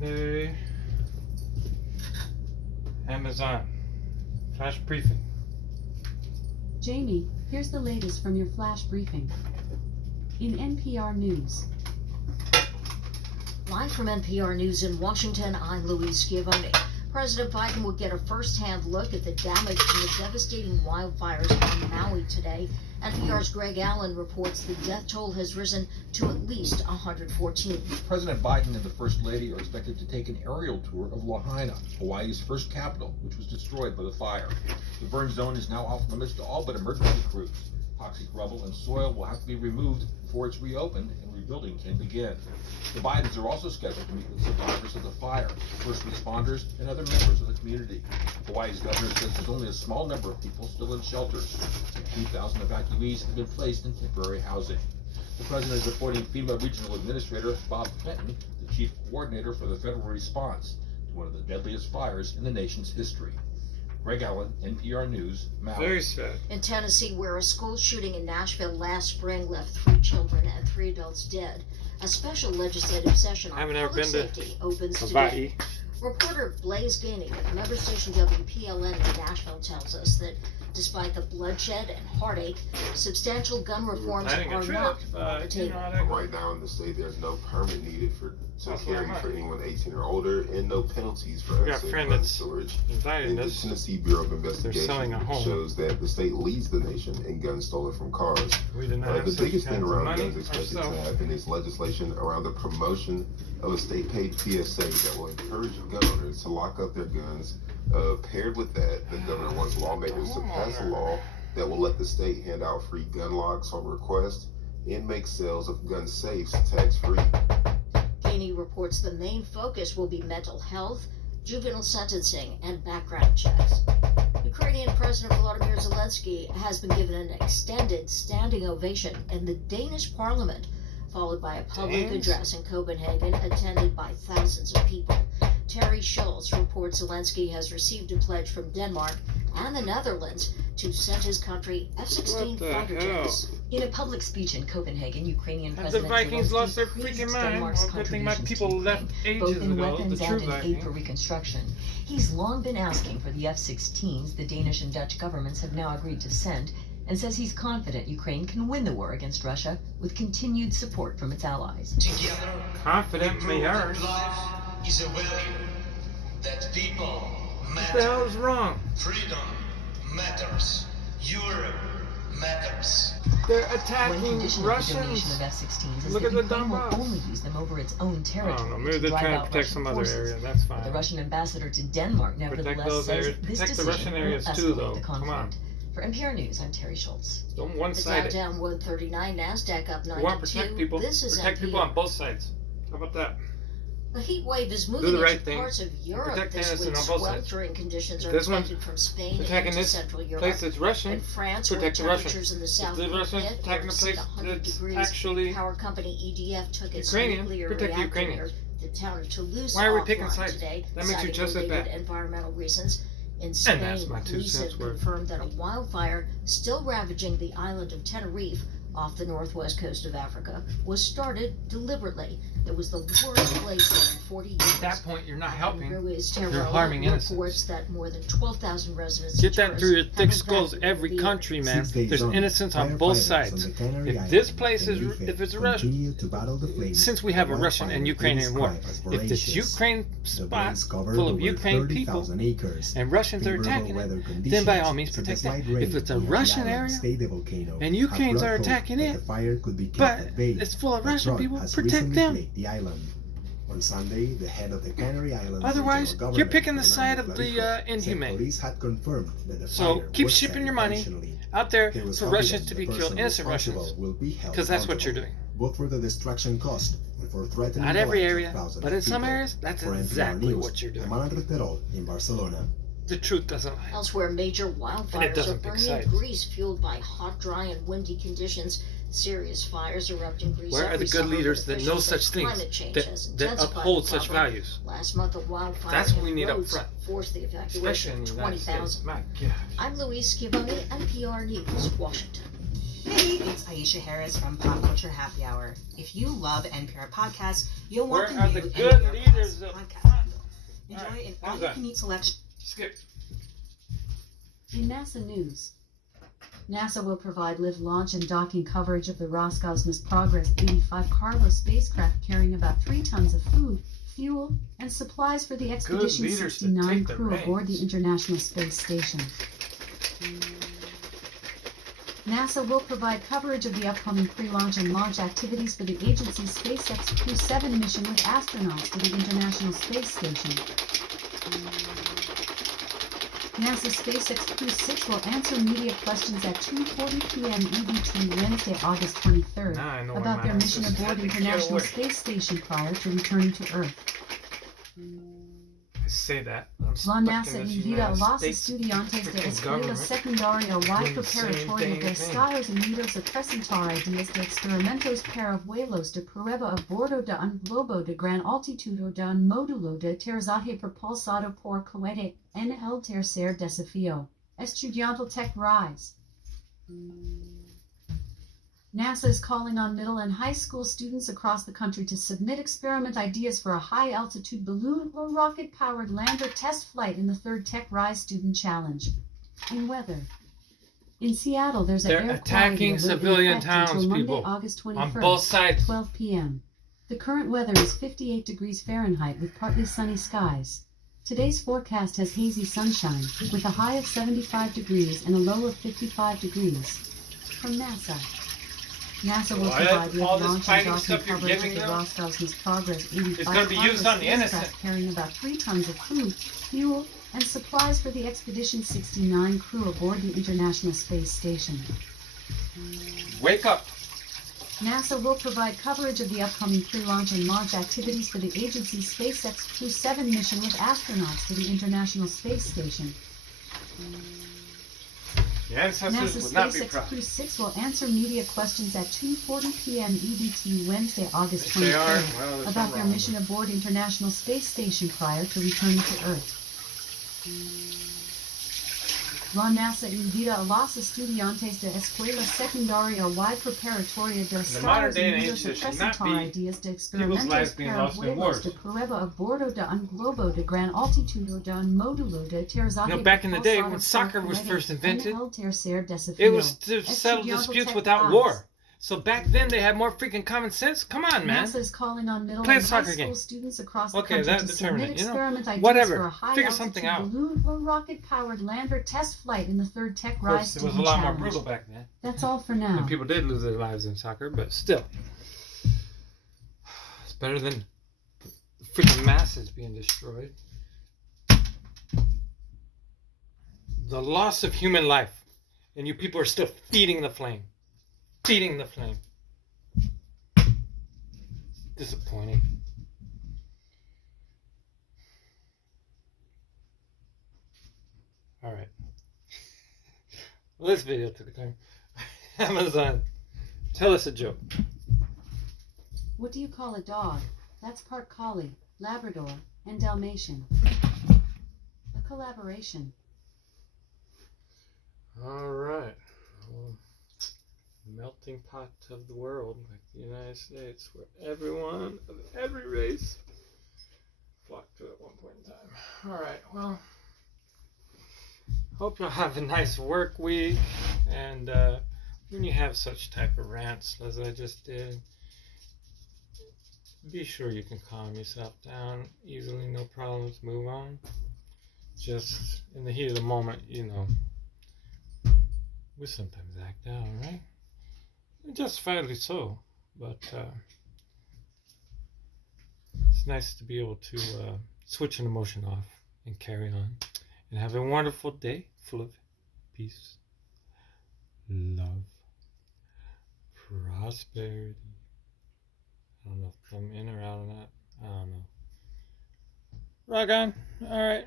Monday. Amazon. Flash briefing. Jamie, here's the latest from your flash briefing. In NPR News. Live from NPR News in Washington, I'm Louise Schiavone. President Biden will get a first-hand look at the damage from the devastating wildfires on Maui today. NPR's Greg Allen reports the death toll has risen to at least 114. President Biden and the First Lady are expected to take an aerial tour of Lahaina, Hawaii's first capital, which was destroyed by the fire. The burn zone is now off limits to all but emergency crews. Toxic rubble and soil will have to be removed before it's reopened and rebuilding can begin. The Bidens are also scheduled to meet with survivors of the fire, first responders, and other members of the community. Hawaii's governor says there's only a small number of people still in shelters. 2,000 evacuees have been placed in temporary housing. The president is appointing FEMA Regional Administrator Bob Clinton, the chief coordinator for the federal response to one of the deadliest fires in the nation's history. Greg Allen, NPR News, Maui. Very sad. In Tennessee, where a school shooting in Nashville last spring left 3 children and 3 adults dead, a special legislative session on public safety opens today. Reporter Blaze Gainey of member station WPLN in Nashville tells us that despite the bloodshed and heartache, substantial gun reforms are not on the table. Right now in the state, there's no permit needed to carry for anyone 18 or older, and no penalties for unsafe gun storage. And the Tennessee Bureau of Investigation shows that the state leads the nation in guns stolen from cars. The biggest thing around guns expected to happen is legislation around the promotion of a state-paid PSA that will encourage gun owners to lock up their guns. Paired with that, the governor wants lawmakers to pass a law that will let the state hand out free gun locks on request and make sales of gun safes tax-free. Gainey reports the main focus will be mental health, juvenile sentencing, and background checks. Ukrainian President Volodymyr Zelensky has been given an extended standing ovation in the Danish parliament, followed by a public address in Copenhagen attended by thousands of people. Terry Schultz reports Zelensky has received a pledge from Denmark and the Netherlands to send his country F-16 fighter jets. In a public speech in Copenhagen, Ukrainian The President Vikings lost their praised freaking mind. Denmark's Good thing my contributions people to left Ukraine, ages both in ago. weapons The true and in aid Viking. for reconstruction. He's long been asking for the F-16s the Danish and Dutch governments have now agreed to send, and says he's confident Ukraine can win the war against Russia with continued support from its allies. Together, Confident we me prove ours. that life is a value, that people What the hell matter, is wrong? freedom matters, Europe matters. They're One attacking condition of the donation Russians. of F-16s is Look that at the Ukraine will Donbass. only use them over its own I don't know, territory maybe to they're drive trying to out protect Russian some other forces. area. That's But the fine. Russian ambassador to Denmark Protect nevertheless those says areas. this Protect the decision Russian will areas too, escalate though. the Come on. conflict. For NPR News, I'm Terry Schultz. Don't The Dow one-sided. down 139, Nasdaq up You want to 92. protect people. This is Protect people on NPR. both sides. How about that? A heat wave is Do moving the right into thing. parts of Europe Protect this innocent week. on both sides. Sweltering conditions are This one's expected from Spain attacking into this Central Europe. place that's Russian. In France, where Protect the Russians. temperatures in the If south the could Russians hit attacking or a exceed place 100 that's degrees, actually power company EDF took its Ukrainian, nuclear protect the reactor Ukrainians. near the town of Toulouse Why are we offline picking sides? today, That makes you citing just as related bad. environmental reasons. In And Spain, that's my 2 police cents have worth. confirmed that a wildfire still ravaging the island of Tenerife off the northwest coast of Africa was started deliberately. It was the worst blaze there in 40 years. At that point, you're not helping. Ruiz You're Teruel harming reports innocents. that more than 12,000 residents Get and that through your tourists thick have skulls. evacuated Every the country, man. 6 days There's on, innocents on both firefighters sides. on the Canary If Islands this place is, Tenerife if it's Russia, continue to battle the flames, since we have a the Russian and wildfire Ukrainian they war, describe as if this voracious. Ukraine The spot blaze covered full of over Ukraine people 30,000 acres. and Russians are Favorable attacking weather it, then by all means conditions, protect such as that. light If it's a rain near the Russian island area stayed the volcano, and have Ukrainians brought are hope attacking that it, the fire could be kept but at bay. it's full of The Russian drought people, has protect recently them. plagued the island. On Sunday, the head of the Canary Islands Otherwise, regional you're government, picking the Fernando side of the Clavijo, said inhumane. police had confirmed that the So fire keep was shipping set your money intentionally. out there He was for confident Russians to the be person killed, innocent responsible Russians, will be held because that's what you're accountable, doing. both for the destruction cost and for threatening Not the every lives of area, thousands but of in some people. areas, that's For NPR exactly News, what you're doing. I'm Alan Reterol in Barcelona. The truth doesn't lie. Elsewhere, major wildfires are doesn't pick burning sides. Greece, fueled by hot, dry, and windy conditions. Serious fires erupt in Greece. Where are the every good summer, leaders but that know officials say such things, climate change has that intensified uphold the such problem. values? Last month, a wildfire That's what we hit need up roads, front. forced the Especially evacuation in of the United States. 20,000. My God. I'm Louise Schiavone, NPR News, Washington. Hey, it's Aisha Harris from Pop Culture Happy Hour. If you love NPR podcasts, you'll want Where are the the new good NPR leaders Plus of podcast bundle. Enjoy Alright, an how's all-you-can-eat selection. Skip. In NASA news, NASA will provide live launch and docking coverage of the Roscosmos Progress 85 cargo spacecraft carrying about 3 tons of food, fuel, and supplies for the Expedition leaders to 69 take the crew aboard the reins. International Space Station. NASA will provide coverage of the upcoming pre-launch and launch activities for the agency's SpaceX Crew 7 mission with astronauts to the International Space Station. NASA SpaceX Crew 6 will answer media questions at 2:40 p.m. EDT Wednesday, August 23rd, Now I know where about my their mission answers aboard had to get International away. Space Station prior to returning to Earth. I say that. I'm La stuck NASA in this invita United las States estudiantes de freaking escuela government. secundaria y doing the same preparatoria de thing. Estados Unidos a presentar ideas de experimentos para vuelos de prueba a bordo de un globo de gran altitud de un módulo de aterrizaje propulsado por cohete en el tercer desafío. Estudiantil Tech Rise. NASA is calling on middle and high school students across the country to submit experiment ideas for a high-altitude balloon or rocket-powered lander test flight in the third Tech Rise Student Challenge. In weather. In Seattle, there's an They're air attacking quality alert in civilian effect towns, until Monday, people, August 21st, on both sides. 12 p.m. The current weather is 58 degrees Fahrenheit with partly sunny skies. Today's forecast has hazy sunshine, with a high of 75 degrees and a low of 55 degrees. From NASA. NASA will provide live all this launch and fighting docking stuff you're coverage of giving the them, Roscosmos Progress 85 it's gonna be cargo used on the innocent. spacecraft carrying about 3 tons of food, fuel, and supplies for the Expedition 69 crew aboard the International Space Station. Wake up. NASA will provide coverage of the upcoming pre-launch and launch activities for the agency's SpaceX Crew 7 mission with astronauts to the International Space Station. The ancestors NASA would not be SpaceX proud. Crew 6 will answer media questions at 2:40 p.m. EDT Wednesday, August If they are, 23rd, well, there's about something their wrong mission with aboard International Space Station prior to returning to Earth. La NASA invita a los estudiantes de escuela secundaria y preparatoria de In the modern Estados day and age, Unidos a there should not presentar be ideas de people's lives experimentos being para lost in vuelos wars. de prueba a bordo de un globo de gran altitud de un módulo de aterrizaje You know, back in the day when propulsado soccer por was cohete first invented, en el tercer desafío. it was to settle Estudiantil disputes Tech without Rise. war. So back then they had more freaking common sense. Come on, man. NASA is calling on middle Play a and high soccer school game. students across the Okay, country that to determined submit it. You know, experiment ideas whatever. for a high Figure something altitude out. balloon or rocket-powered lander test flight in the third Tech Of Rise course, it was a Student lot more Challenge. brutal back then. That's all for now. And people did lose their lives in soccer, but still. It's better than the freaking masses being destroyed. The loss of human life. And you people are still feeding the flame. Feeding the flame. Disappointing. Alright. Well, this video took time. Amazon, tell us a joke. What do you call a dog? That's part collie, Labrador, and Dalmatian. A collaboration. Alright. Well, melting pot of the world, like the United States, where everyone of every race flocked to at one point in time. Alright, well, hope you'll have a nice work week, and when you have such type of rants as I just did, be sure you can calm yourself down easily, no problems, move on. Just in the heat of the moment, you know, we sometimes act out, right? Justifiably so, but it's nice to be able to switch an emotion off and carry on and have a wonderful day full of peace, love, prosperity. I don't know if I'm in or out of that. I don't know. Rock on. All right.